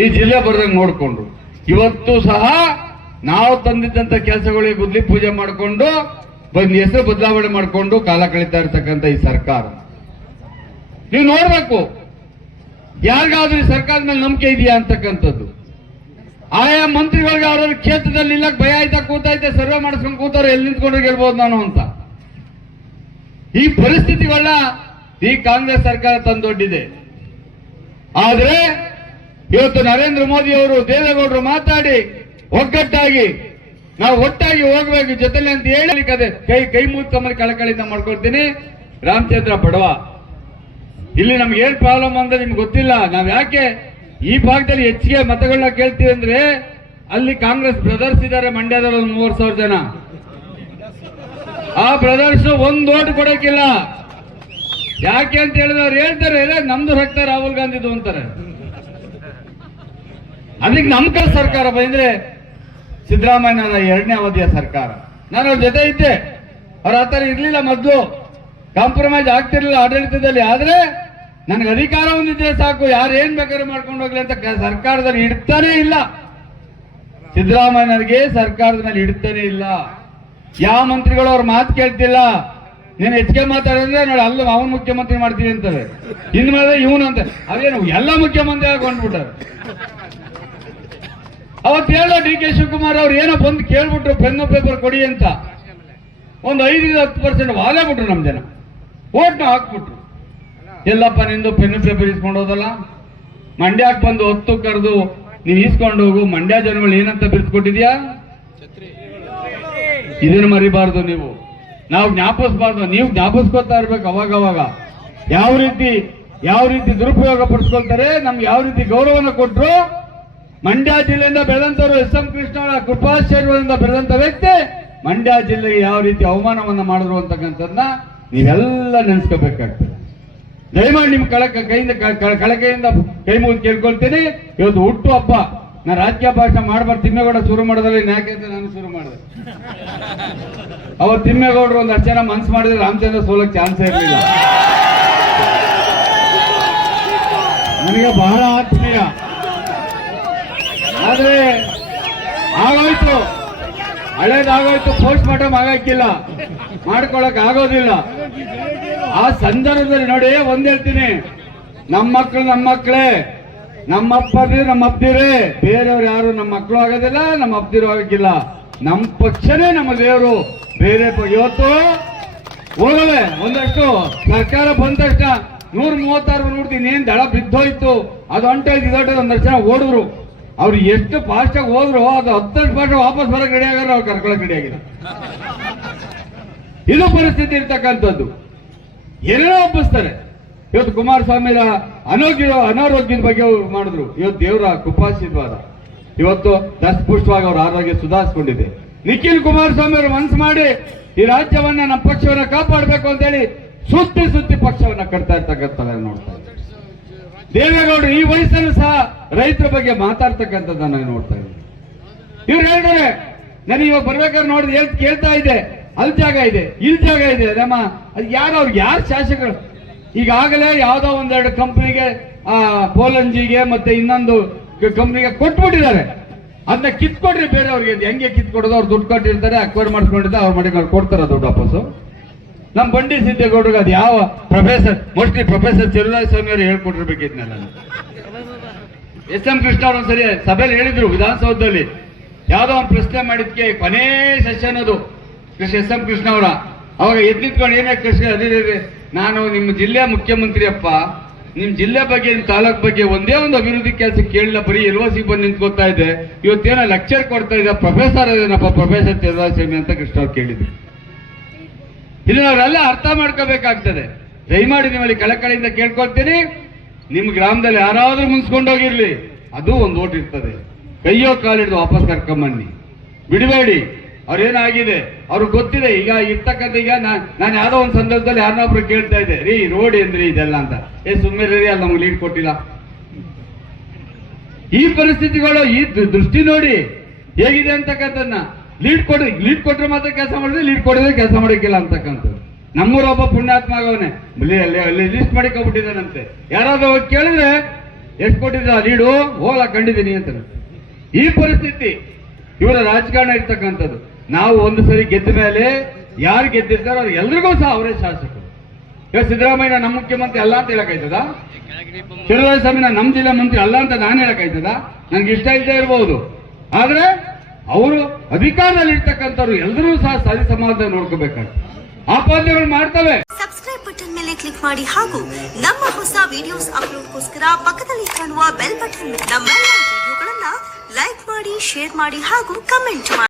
ಈ ಜಿಲ್ಲೆ ಬರ್ದಂಗೆ ನೋಡ್ಕೊಂಡ್ರು. ಇವತ್ತು ಸಹ ನಾವು ತಂದಿದ್ದಂತ ಕೆಲಸಗಳಿಗೆ ಗುದ್ಲಿ ಪೂಜೆ ಮಾಡಿಕೊಂಡು ಬಂದು ಹೆಸರು ಬದಲಾವಣೆ ಮಾಡಿಕೊಂಡು ಕಾಲ ಕಳೀತಾ ಇರ್ತಕ್ಕಂಥ ಈ ಸರ್ಕಾರ ನೀವು ನೋಡ್ಬೇಕು. ಯಾರಿಗಾದ್ರೂ ಈ ಸರ್ಕಾರದ ಮೇಲೆ ನಂಬಿಕೆ ಇದೆಯಾ ಅಂತಕ್ಕಂಥದ್ದು. ಆಯಾ ಮಂತ್ರಿಗಳಿಗೆ ಅವ್ರ ಕ್ಷೇತ್ರದಲ್ಲಿ ಇಲ್ಲ ಭಯ ಆಯ್ತಾ ಕೂತೈತೆ, ಸರ್ವೆ ಮಾಡಿಸ್ಕೊಂಡು ಕೂತಾರ, ಎಲ್ಲಿ ನಿಂತ್ಕೊಂಡ್ರೆ ಗೆಲ್ಬಹುದು ನಾನು ಅಂತ. ಈ ಪರಿಸ್ಥಿತಿಗಳನ್ನ ಈ ಕಾಂಗ್ರೆಸ್ ಸರ್ಕಾರ ತಂದೊಡ್ಡಿದೆ. ಆದ್ರೆ ಇವತ್ತು ನರೇಂದ್ರ ಮೋದಿ ಅವರು, ದೇವೇಗೌಡರು ಮಾತಾಡಿ ಒಗ್ಗಟ್ಟಾಗಿ ನಾವು ಒಟ್ಟಾಗಿ ಹೋಗ್ಬೇಕು ಜೊತೆಲಿ ಅಂತ ಹೇಳಿ ಕೈ ಮುಗಿದ ಕಳಕಳಿಯಿಂದ ಮಾಡ್ಕೊಳ್ತೀನಿ. ರಾಮಚಂದ್ರ ಬಡವ, ಇಲ್ಲಿ ನಮ್ಗೆ ಏನ್ ಪ್ರಾಬ್ಲಮ್ ಅಂದ್ರೆ ನಿಮ್ಗೆ ಗೊತ್ತಿಲ್ಲ. ನಾವ್ ಯಾಕೆ ಈ ಭಾಗದಲ್ಲಿ ಹೆಚ್ಚಿಗೆ ಮತಗಳನ್ನ ಕೇಳ್ತೀವಿ ಅಂದ್ರೆ ಅಲ್ಲಿ ಕಾಂಗ್ರೆಸ್ ಬ್ರದರ್ಸ್ ಇದ್ದಾರೆ ಮಂಡ್ಯದಲ್ಲಿ 3000 ಜನ. ಆ ಬ್ರದರ್ಸ್ ಒಂದ್ ಓಟ್ ಕೊಡಕ್ಕಿಲ್ಲ. ಯಾಕೆ ಅಂತ ಹೇಳಿದ್ರೆ ಅವ್ರು ಹೇಳ್ತಾರೆ ನಮ್ದು ರಕ್ತ ರಾಹುಲ್ ಗಾಂಧಿದು ಅಂತಾರೆ. ಅದಕ್ಕೆ ನಮ್ಮ ಕಡೆ ಸರ್ಕಾರ ಬಂದ್ರೆ ಸಿದ್ದರಾಮಯ್ಯನ 2ನೇ ಅವಧಿಯ ಸರ್ಕಾರ. ನಾನು ಅವ್ರ ಜೊತೆ ಇದ್ದೆ. ಅವ್ರ ಆತರ ಇರ್ಲಿಲ್ಲ, ಮೊದಲು ಕಾಂಪ್ರಮೈಸ್ ಆಗ್ತಿರ್ಲಿಲ್ಲ ಆಡಳಿತದಲ್ಲಿ. ಆದ್ರೆ ನನಗೆ ಅಧಿಕಾರ ಹೊಂದಿದ್ರೆ ಸಾಕು, ಯಾರು ಏನ್ ಬೇಕಾದ್ರೂ ಮಾಡ್ಕೊಂಡು ಹೋಗ್ಲಿ ಅಂತ ಸರ್ಕಾರದಲ್ಲಿ ಇಡ್ತಾನೆ ಇಲ್ಲ. ಸಿದ್ದರಾಮಯ್ಯನಿಗೆ ಸರ್ಕಾರದ ಮೇಲೆ ಇಡ್ತಾನೆ ಇಲ್ಲ. ಯಾವ ಮಂತ್ರಿಗಳು ಅವ್ರ ಮಾತು ಕೇಳ್ತಿಲ್ಲ. ನೀನು ಹೆಚ್ಚಿಗೆ ಮಾತಾಡಿದ್ರೆ ನೋಡಿ ಅಲ್ಲ ಅವನು ಮುಖ್ಯಮಂತ್ರಿ ಮಾಡ್ತೀನಿ ಅಂತಾರೆ, ಇನ್ಮೇಲೆ ಇವನು ಅಂತ. ಅದೇನು ಎಲ್ಲ ಮುಖ್ಯಮಂತ್ರಿ ಆಗೊಂಡ್ಬಿಟ್ಟಾರೆ. ಅವತ್ತು ಹೇಳ ಡಿ.ಕೆ. ಶಿವಕುಮಾರ್ ಅವ್ರು ಏನೋ ಬಂದು ಕೇಳ್ಬಿಟ್ರು ಪೆನ್ನು ಪೇಪರ್ ಕೊಡಿ ಅಂತ. ಒಂದು 5-10% ವಾಲೇ ಬಿಟ್ರು ನಮ್ ಜನ, ಓಟ್ನ ಹಾಕ್ಬಿಟ್ರು. ಎಲ್ಲಪ್ಪ ನಿಂದು ಪೆನ್ನು ಪೇಪರ್ ಇಸ್ಕೊಂಡು ಹೋದಲ್ಲ, ಮಂಡ್ಯಕ್ಕೆ ಬಂದು ಹೊತ್ತು ಕರೆದು ನೀನ್ ಇಸ್ಕೊಂಡು ಹೋಗು, ಮಂಡ್ಯ ಜನಗಳು ಏನಂತ ಬಿಡಿಸ್ಕೊಟ್ಟಿದ್ಯಾ, ಇದನ್ನು ಮರಿಬಾರ್ದು ನೀವು. ನಾವು ಜ್ಞಾಪಿಸಬಾರ್ದು, ನೀವು ಜ್ಞಾಪಿಸ್ಕೊತಾ ಇರ್ಬೇಕು ಅವಾಗವಾಗ. ಯಾವ ರೀತಿ ದುರುಪಯೋಗ ಪಡಿಸ್ಕೊಳ್ತಾರೆ, ನಮ್ಗೆ ಯಾವ ರೀತಿ ಗೌರವನ ಕೊಟ್ರು. ಮಂಡ್ಯ ಜಿಲ್ಲೆಯಿಂದ ಬೆಳೆದಂತವರು ಎಸ್.ಎಂ. ಕೃಷ್ಣವರ ಕೃಪಾಶೀರ್ವಾದದಿಂದ ಬೆಳೆದಂತ ವ್ಯಕ್ತಿ ಮಂಡ್ಯ ಜಿಲ್ಲೆಗೆ ಯಾವ ರೀತಿ ಅವಮಾನವನ್ನ ಮಾಡಿದ್ರು ಅಂತಕ್ಕಂಥದ್ದನ್ನ ನೀವೆಲ್ಲ ನೆನೆಸ್ಕೋಬೇಕಾಗ್ತದೆ. ದಯಮಾಡಿ ನಿಮ್ ಕಳಕೈಯಿಂದ ಕೈ ಮುಗಿದು ಕೇಳ್ಕೊಳ್ತೀನಿ. ಇವತ್ತು ಹುಟ್ಟು ಹಬ್ಬ. ನಾನು ರಾಜಕೀಯ ಭಾಷಣ ಮಾಡಬಾರ್ದು. ತಿಮ್ಮೇಗೌಡ ಶುರು ಮಾಡೋದ್ರಲ್ಲಿ ಯಾಕೆಂದ್ರೆ ನಾನು ಶುರು ಮಾಡಿದೆ. ಅವತ್ತು ತಿಮ್ಮೇಗೌಡರು ಒಂದಷ್ಟು ಜನ ಮನ್ಸು ಮಾಡಿದ್ರೆ ರಾಮಚಂದ್ರ ಸೋಲಕ್ ಚಾನ್ಸ್ ಇರಲಿಲ್ಲ. ನನಗೆ ಬಹಳ ಆತ್ಮೀಯ. ಆದ್ರೆ ಆಗೋಯ್ತು, ಹಳೇದಾಗೋಯ್ತು. ಪೋಸ್ಟ್ ಮಾರ್ಟಮ್ ಆಗಕ್ಕಿಲ್ಲ, ಮಾಡ್ಕೊಳಕ್ ಆಗೋದಿಲ್ಲ. ಆ ಸಂದರ್ಭದಲ್ಲಿ ನೋಡಿ ಒಂದ್ ಹೇಳ್ತೀನಿ, ನಮ್ಮ ಮಕ್ಕಳು ನಮ್ಮ ಮಕ್ಕಳೇ, ನಮ್ಮ ಅಪ್ಪದಿರೇ, ಬೇರೆಯವ್ರು ಯಾರು ನಮ್ಮ ಮಕ್ಕಳು ಆಗೋದಿಲ್ಲ, ನಮ್ಮ ಅಪ್ಪದಿರು ಆಗಕ್ಕಿಲ್ಲ. ನಮ್ಮ ಪಕ್ಷನೇ ನಮ್ಮ ದೇವರು. ಬೇರೆ ಇವತ್ತು ಹೋಗವೆ ಒಂದಷ್ಟು ಸರ್ಕಾರ ಬಂದ ತಕ್ಷಣ 136 ನೋಡ್ತೀನಿ, ಏನ್ ದಳ ಬಿದ್ದೋಯ್ತು, ಅದು ಹೊಂಟೋಯ್ತು, ಇದೊಂಟು ಒಂದಷ್ಟು ಜನ ಓಡಿದ್ರು. ಅವ್ರು ಎಷ್ಟು ಫಾಸ್ಟ್ ಆಗಿ ಹೋದ್ರು, ಅದು 10 ಫಾಸ್ಟ್ ವಾಪಸ್ ಬರಕ್ ರೆಡಿ ಆಗಾರ, ಅವ್ರು ಕರ್ಕೊಳಕ್ ರೆಡಿ ಆಗಿದೆ. ಇದು ಪರಿಸ್ಥಿತಿ ಇರ್ತಕ್ಕಂಥದ್ದು. ಏನೇನೋ ಒಪ್ಪಿಸ್ತಾರೆ. ಇವತ್ತು ಕುಮಾರಸ್ವಾಮಿ ಅನಾರೋಗ್ಯದ ಬಗ್ಗೆ ಮಾಡಿದ್ರು. ಇವತ್ತು ದೇವರ ಕೃಪಾಶೀರ್ವಾದ, ಇವತ್ತು ದಸ್ಪುಷ್ಟವಾಗಿ ಅವ್ರ ಆರೋಗ್ಯ ಸುಧಾರಿಸಿಕೊಂಡಿದೆ. ನಿಖಿಲ್ ಕುಮಾರಸ್ವಾಮಿ ಅವರು ಮನಸ್ಸು ಮಾಡಿ ಈ ರಾಜ್ಯವನ್ನ ನಮ್ಮ ಪಕ್ಷವನ್ನ ಕಾಪಾಡಬೇಕು ಅಂತ ಹೇಳಿ ಸುತ್ತಿ ಪಕ್ಷವನ್ನ ಕಟ್ತಾ ಇರ್ತಕ್ಕಂಥ ನೋಡ್ತಾ ಇದ್ದೀವಿ. ದೇವೇಗೌಡರು ಈ ವಯಸ್ಸಲ್ಲೂ ಸಹ ರೈತರ ಬಗ್ಗೆ ಮಾತಾಡ್ತಕ್ಕಂಥದ್ದನ್ನ ನೋಡ್ತಾ ಇದ್ದೀವಿ. ಇವ್ರು ಹೇಳಿದ್ರೆ ನಾನು ಇವಾಗ ಬರ್ಬೇಕಾದ್ರೆ ನೋಡಿದ್ರೆ ಕೇಳ್ತಾ ಇದ್ದೆ, ಅಲ್ಲಿ ಜಾಗ ಇದೆ, ಇಲ್ಲಿ ಜಾಗ ಇದೆ. ನಮ್ಮ ಯಾರು ಶಾಸಕರು ಈಗಾಗಲೇ ಯಾವ್ದೋ ಒಂದೆರಡು ಕಂಪ್ನಿಗೆ, ಪೋಲಂಜಿಗೆ ಮತ್ತೆ ಇನ್ನೊಂದು ಕಂಪ್ನಿಗೆ ಕೊಟ್ಬಿಟ್ಟಿದ್ದಾರೆ. ಅದನ್ನ ಕಿತ್ಕೊಡ್ರಿ ಬೇರೆಯವ್ರಿಗೆ. ಹೆಂಗೆ ಕಿತ್ಕೊಡೋದು, ಅವ್ರು ದುಡ್ಡು ಕೊಟ್ಟಿರ್ತಾರೆ, ಅಕ್ವೈರ್ ಮಾಡ್ಕೊಂಡಿರ್ತಾರೆ, ಅವ್ರ ಮನೆಗೆ ಕೊಡ್ತಾರೆ ದುಡ್ಡು ವಾಪಸ್ಸು. ನಮ್ಮ ಬಂಡಿ ಸಿದ್ದೇಗೌಡರಿಗೆ ಅದು ಯಾವ ಮೋಸ್ಟ್ಲಿ ಪ್ರೊಫೆಸರ್ ಚೆಲುವರಾಯಸ್ವಾಮಿ ಅವರು ಹೇಳ್ಕೊಟ್ಟಿರ್ಬೇಕಿದ್ನಲ್ಲ. ಎಸ್.ಎಂ. ಕೃಷ್ಣ ಅವರು ಒಂದ್ಸರಿ ಸಭೆಯಲ್ಲಿ ಹೇಳಿದ್ರು ವಿಧಾನಸೌಧದಲ್ಲಿ, ಯಾವ್ದೋ ಒಂದು ಪ್ರಶ್ನೆ ಮಾಡಿದ್ಕೆ ಕೊನೇ ಸೆಷನ್ ಅದು ಎಸ್.ಎಂ. ಕೃಷ್ಣ ಅವರ. ಅವಾಗ ಎದ್ದಿತ್ಕೊಂಡು ಏನೇ ಕೃಷ್ಣ ಅದೇ, ನಾನು ನಿಮ್ಮ ಜಿಲ್ಲೆಯ ಮುಖ್ಯಮಂತ್ರಿ ಅಪ್ಪ, ನಿಮ್ ಜಿಲ್ಲೆ ಬಗ್ಗೆ, ನಿಮ್ ತಾಲೂಕ್ ಬಗ್ಗೆ ಒಂದೇ ಒಂದು ಅಭಿವೃದ್ಧಿ ಕೆಲಸ ಕೇಳಿಲ್ಲ, ಬರೀ LOC ಬಂದು ನಿಂತ್ಕೋತಾ ಇದೆ. ಇವತ್ತೇನೋ ಲೆಕ್ಚರ್ ಕೊಡ್ತಾ ಇದ್ದ ಪ್ರೊಫೆಸರ್ ಅದೇನಪ್ಪ, ಪ್ರೊಫೆಸರ್ ಚೆಲುವರಾಯಸ್ವಾಮಿ ಅಂತ ಕೃಷ್ಣ ಅವ್ರು ಕೇಳಿದ್ರು. ಇದನ್ನ ಅವರೆಲ್ಲ ಅರ್ಥ ಮಾಡ್ಕೋಬೇಕಾಗ್ತದೆ. ದಯಮಾಡಿ ನಿಮ್ಮಲ್ಲಿ ಕಳಕಳಿಯಿಂದ ಕೇಳ್ಕೊಳ್ತೀನಿ, ನಿಮ್ ಗ್ರಾಮದಲ್ಲಿ ಯಾರಾದ್ರೂ ಮುನ್ಸ್ಕೊಂಡೋಗಿರ್ಲಿ, ಅದು ಒಂದು ಓಟ್ ಇರ್ತದೆ. ಕೈಯೋ ಕಾಲಿಡ್ದು ವಾಪಸ್ ಕರ್ಕೊಂಬನ್ನಿ, ಬಿಡಬೇಡಿ. ಅವ್ರೇನಾಗಿದೆ ಅವ್ರಿಗೆ ಗೊತ್ತಿದೆ. ಈಗ ಇರ್ತಕ್ಕಂಥ ಈಗ ನಾನು ಯಾವ್ದೋ ಒಂದು ಸಂದರ್ಭದಲ್ಲಿ ಯಾರನ್ನೊಬ್ರು ಕೇಳ್ತಾ ಇದ್ದೆ, ರೀ ರೋಡ್ ಏನ್ರಿ ಇದೆಲ್ಲ ಅಂತ. ಸುಮ್ಮನೆ ರೀ, ಅಲ್ಲಿ ನಮ್ಗೆ ಲೀಡ್ ಕೊಟ್ಟಿಲ್ಲ. ಈ ಪರಿಸ್ಥಿತಿಗಳು, ಈ ದೃಷ್ಟಿ ನೋಡಿ ಹೇಗಿದೆ ಅಂತಕ್ಕಂಥದ್ದನ್ನ. ಲೀಡ್ ಕೊಟ್ರೆ ಮಾತ್ರ ಕೆಲಸ ಮಾಡಿದ್ರೆ, ಲೀಡ್ ಕೊಡಿದ್ರೆ ಕೆಲಸ ಮಾಡೋಕ್ಕಿಲ್ಲ ಅಂತಕ್ಕಂಥದ್ದು. ನಮ್ಮೂರೊಬ್ಬ ಪುಣ್ಯಾತ್ಮ ಆಗವನೆ ಅಲ್ಲಿ ಲಿಸ್ಟ್ ಮಾಡಿಕೊಬಿಟ್ಟಿದ್ದಾನಂತೆ. ಯಾರಾದ್ರೂ ಕೇಳಿದ್ರೆ ಎಷ್ಟು ಕೊಟ್ಟಿದ್ರ ಲೀಡು ಹೋಗ್ಲಾ ಕಂಡಿದ್ದೀನಿ ಅಂತ. ಈ ಪರಿಸ್ಥಿತಿ ಇವರ ರಾಜಕಾರಣ ಇರ್ತಕ್ಕಂಥದ್ದು. ನಾವು ಒಂದು ಸರಿ ಗೆದ್ದ ಮೇಲೆ ಯಾರು ಗೆದ್ದಿರ್ತಾರೋ ಅವ್ರು ಎಲ್ರಿಗೂ ಸಹ ಅವರೇ ಶಾಸಕರು. ಈಗ ಸಿದ್ದರಾಮಯ್ಯ ನಮ್ಮ ಮುಖ್ಯಮಂತ್ರಿ ಅಲ್ಲ ಅಂತ ಹೇಳಕ್ಕಾಯ್ತದ? ಚಲುವರಾಯಸ್ವಾಮಿನ ನಮ್ಮ ಜಿಲ್ಲಾ ಮಂತ್ರಿ ಅಲ್ಲ ಅಂತ ನಾನು ಹೇಳಕ್ಕಾಯ್ತದ? ನನ್ಗೆ ಇಷ್ಟ ಇಲ್ಲದೆ ಇರಬಹುದು, ಆದ್ರೆ ಅವರು ಅಧಿಕಾರದಲ್ಲಿ ಇರ್ತಕ್ಕಂಥವ್ರು ಎಲ್ಲರೂ ಸಹ ಸರಿ ಸಮಾಜದಲ್ಲಿ ನೋಡ್ಕೋಬೇಕಾಗ್ತದೆ. ಆಪಾದನೆಗಳು ಮಾಡ್ತವೆ. ಸಬ್ಸ್ಕ್ರೈಬ್ ಬಟನ್ ಮೇಲೆ ಕ್ಲಿಕ್ ಮಾಡಿ ಹಾಗೂ ನಮ್ಮ ಹೊಸ ವಿಡಿಯೋಸ್ ಅಪ್ಲೋಡ್ಗೋಸ್ಕರ ಪಕ್ಕದಲ್ಲಿ ಕಾಣುವ ಬೆಲ್ ಬಟನ್ ನಮ್ಮೆಲ್ಲ ವಿಡಿಯೋಗಳನ್ನ ಲೈಕ್ ಮಾಡಿ, ಶೇರ್ ಮಾಡಿ ಹಾಗೂ ಕಮೆಂಟ್ ಮಾಡಿ.